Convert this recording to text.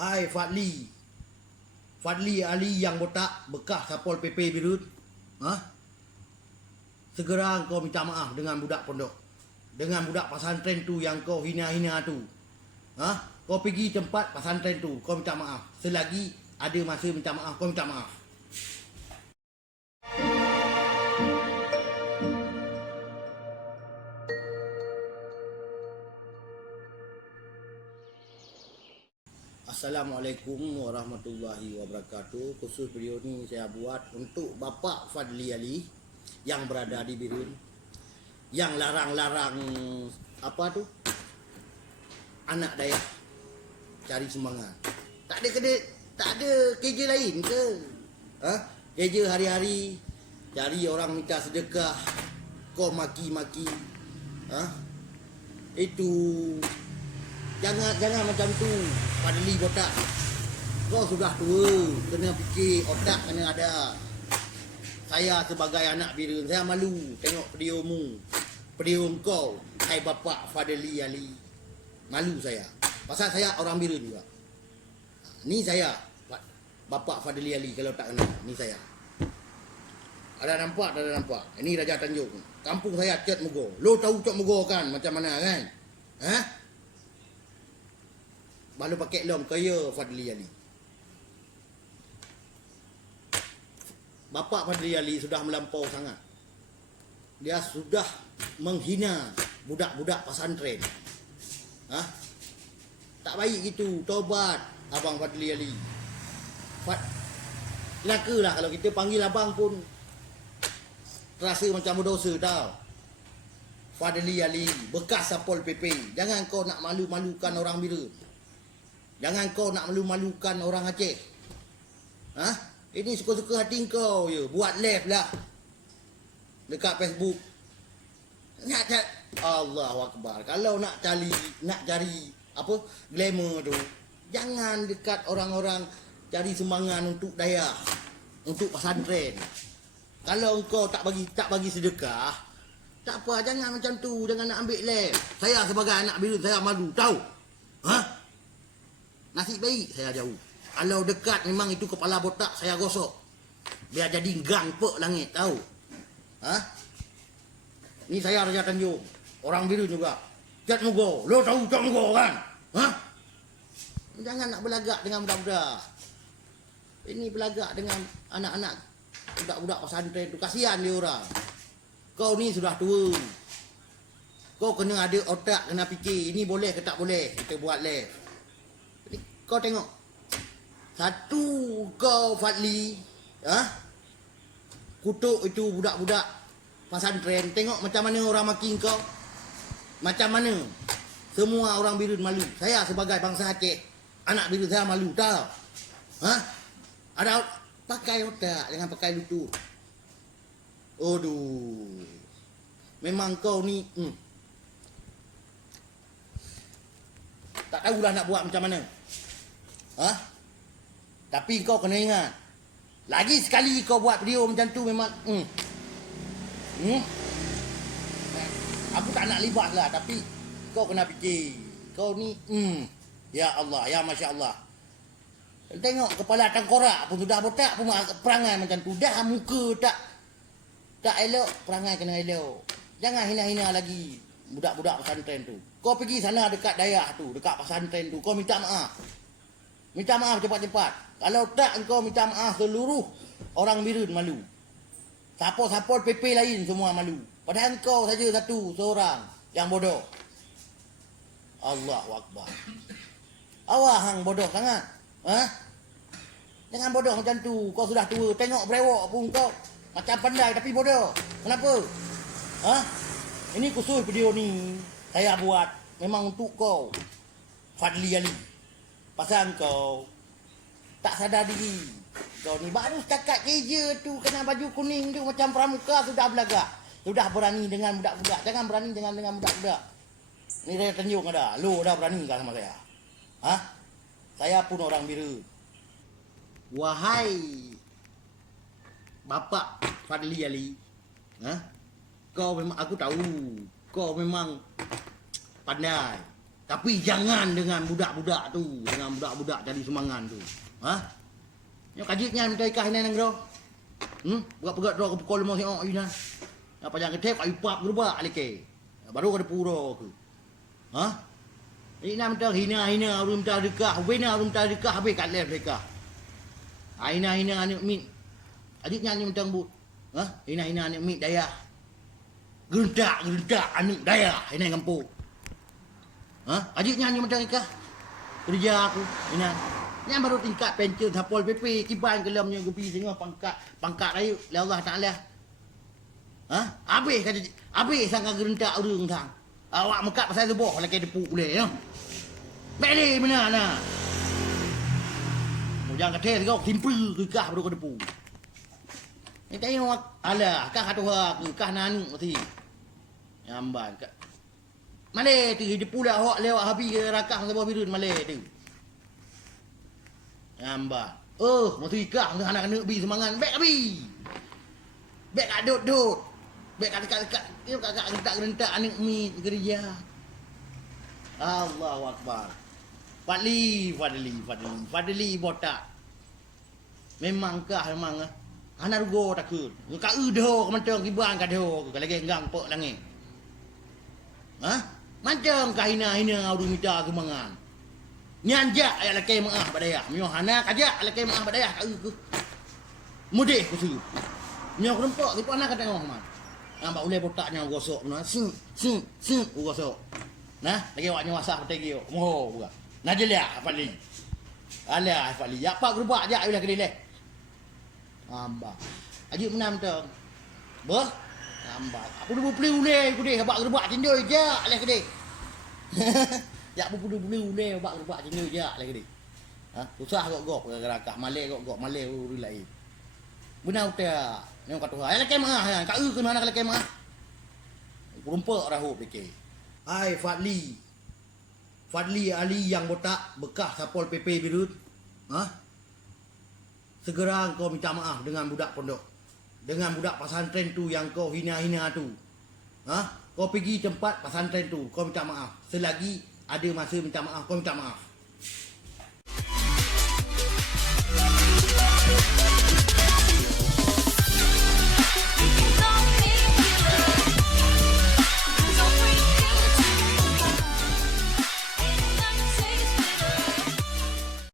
Hai Fadli. Fadli Ali yang botak bekas Sapol PP Birut. Ha? Segera kau minta maaf dengan budak pondok. Dengan budak pesantren tu yang kau hina-hina tu. Ha? Kau pergi tempat pesantren tu, kau minta maaf. Selagi ada masa minta maaf, kau minta maaf. Assalamualaikum warahmatullahi wabarakatuh. Khusus video ni saya buat untuk Bapak Fadli Ali yang berada di Birun, yang larang-larang apa tu, anak dayah cari sumbangan. Tak ada kerja lain ke? Ha? Kerja hari-hari cari orang minta sedekah, kau maki-maki. Ha? Itu Jangan macam tu, Fadli botak. Kau sudah tua, kena fikir, otak kena ada. Saya sebagai anak Birun, saya malu tengok videomu, video kau, hai Bapak Fadli Ali. Malu saya. Pasal saya orang Birun juga. Ni saya, Bapak Fadli Ali kalau tak kenal. Ni saya. Ada nampak, tak ada nampak. Ini Raja Tanjung. Kampung saya Cet Mugo. Lo tahu Cet Mugo kan macam mana kan? Ha? Baru pakai lom kaya Fadli Ali. Bapak Fadli Ali sudah melampau sangat. Dia sudah menghina budak-budak pesantren. Ha? Tak baik gitu. Tobat Abang Fadli Ali. Celakalah kalau kita panggil abang pun terasa macam berdosa tau. Fadli Ali bekas Sapol PP. Jangan kau nak malu-malukan orang Birun. Jangan kau nak malu-malukan orang Aceh. Ha? Ini suka-suka hati kau je. Buat live lah dekat Facebook. Allahu Akbar. Kalau nak cari apa glamour tu, jangan dekat orang-orang cari sumbangan untuk dayah, untuk pesantren. Kalau kau tak bagi sedekah, tak apa, jangan macam tu, jangan nak ambil live. Saya sebagai anak Birun, saya malu, tahu? Ha? Nasib baik saya jauh. Kalau dekat memang itu kepala botak saya gosok. Biar jadi gang pek langit, tahu? Ha? Ni saya Raja Tanjung. Orang Birun juga. Cet Mugo. Lo tahu Cet Mugo kan? Ha? Jangan nak berlagak dengan budak-budak. Ini berlagak dengan anak-anak budak-budak pesantren tu. Kasihan dia orang. Kau ni sudah tua. Kau kena ada otak, kena fikir. Ini boleh ke tak boleh kita buat live. Kau tengok. Satu kau Fadli, ha? Kutuk itu budak-budak pesantren. Tengok macam mana orang maki kau. Macam mana semua orang Birun malu. Saya sebagai bangsa Aceh, anak Birun, saya malu tau. Ha? Ada pakai otak, jangan pakai lutut. Aduh. Memang kau ni tak tahulah nak buat macam mana. Ha? Tapi kau kena ingat, lagi sekali kau buat video macam tu memang aku tak nak libat lah, tapi kau kena fikir. Kau ni ya Allah, ya Masya Allah. Tengok kepala tengkorak pun sudah botak pun perangai macam tu. Dah muka tak elok, perangai kena elok. Jangan hina-hina lagi budak-budak pesantren tu. Kau pergi sana dekat dayah tu, dekat pesantren tu, kau minta maaf. Minta maaf cepat-cepat. Kalau tak kau minta maaf, seluruh orang Birun malu. Sapol PP lain semua malu. Padahal kau saja seorang yang bodoh. Allahu Akbar. Awak hang bodoh sangat. Ha? Jangan bodoh macam tu. Kau sudah tua. Tengok brewok pun kau macam pandai tapi bodoh. Kenapa? Ha? Ini khusus video ni saya buat memang untuk kau, Fadli Ali. Pasal kau tak sadar diri. Kau ni baru setakat kerja tu, kena baju kuning tu macam pramuka sudah belagak. Sudah berani dengan budak-budak. Jangan berani dengan budak-budak. Ni Raja Tanjung ada. Lo dah berani kan sama saya? Ha? Saya pun orang Birun. Wahai Bapak Fadli Ali, ha? Kau memang, aku tahu kau memang pandai. Tapi jangan dengan budak-budak tu, dengan budak-budak jadi semangan tu. Ha? Yang kajiknya minta ikah ini nang bro. Pegat-pegat ro ke pukul 5 siang ina. Apa jangan ketep ayu pap gerbak leke. Baru ada puro ke. Ha? Ini minta hina-hina urus minta dekah, wena urus minta dekah habis kat left mereka. Hina-hina anak mit. Adiknya ni minta but. Ha? Hina-hina anak mit daya. Gerendak anak daya ini kampung. Ha? Adiknya ni minta nikah. Kerja aku. Ina. Yang baru tingkat pencen Sapol PP kiban kelamnya gepi tengah pangkat rayu oleh Allah Taala. Ha? Habis sangka gerendak urang tang. Awak mekat pasal sebuah lagi depuk boleh ya. Beli mana nah. Jangan kata kau timpul ke kah baru kau depu. Ni tengok alah kah kata aku kah nanu mesti. Amban kat. Malay tu depu dah awak lewat habis ke rakah sebuah birun malay tu. Amban. Mesti kah anak-anak bi semangat baik abi. Baik kat dot. Baik kat rentak anak mi kerja. Allahu Akbar. Fadli botak. Memangkah memang anak rugo takut. Ka udo ke macam kiban ka do ke lagi enggang pok langit. Ha? Macam ka hina-hina urus minta ke mangan. Nyanjak ayat laki maah badayah. Mio hana kajak laki maah badayah ka ke. Mudih ku su. Nyo kerempok ki anak kata ngomong man. Nampak ulai botaknya gosok mana. Sing gosok. Nah, lagi awaknya wasah petegi yo. Moho buka. Najelia Fadli. Alah Fadli. Ya pak gerubak jak ulah kedai leh. Amba. Aji menam tu. Boh. Amba. Aku dah beli ulai kedai pak gerubak cendoi jak leh kedai. Ya aku dah beli ulai pak gerubak cendoi jak leh kedai. Ha, susah gok gerakah malai gok malai uri lain. Benar uta. Yang kata ai lek mah kan. Ka ke mana lek mah. Rumpuk rahup dikit. Hai Fadli Ali yang botak bekas Sapol PP Birut. Ha? Segera kau minta maaf dengan budak pondok. Dengan budak pesantren tu yang kau hina-hina tu. Ha? Kau pergi tempat pesantren tu, kau minta maaf. Selagi ada masa minta maaf, kau minta maaf.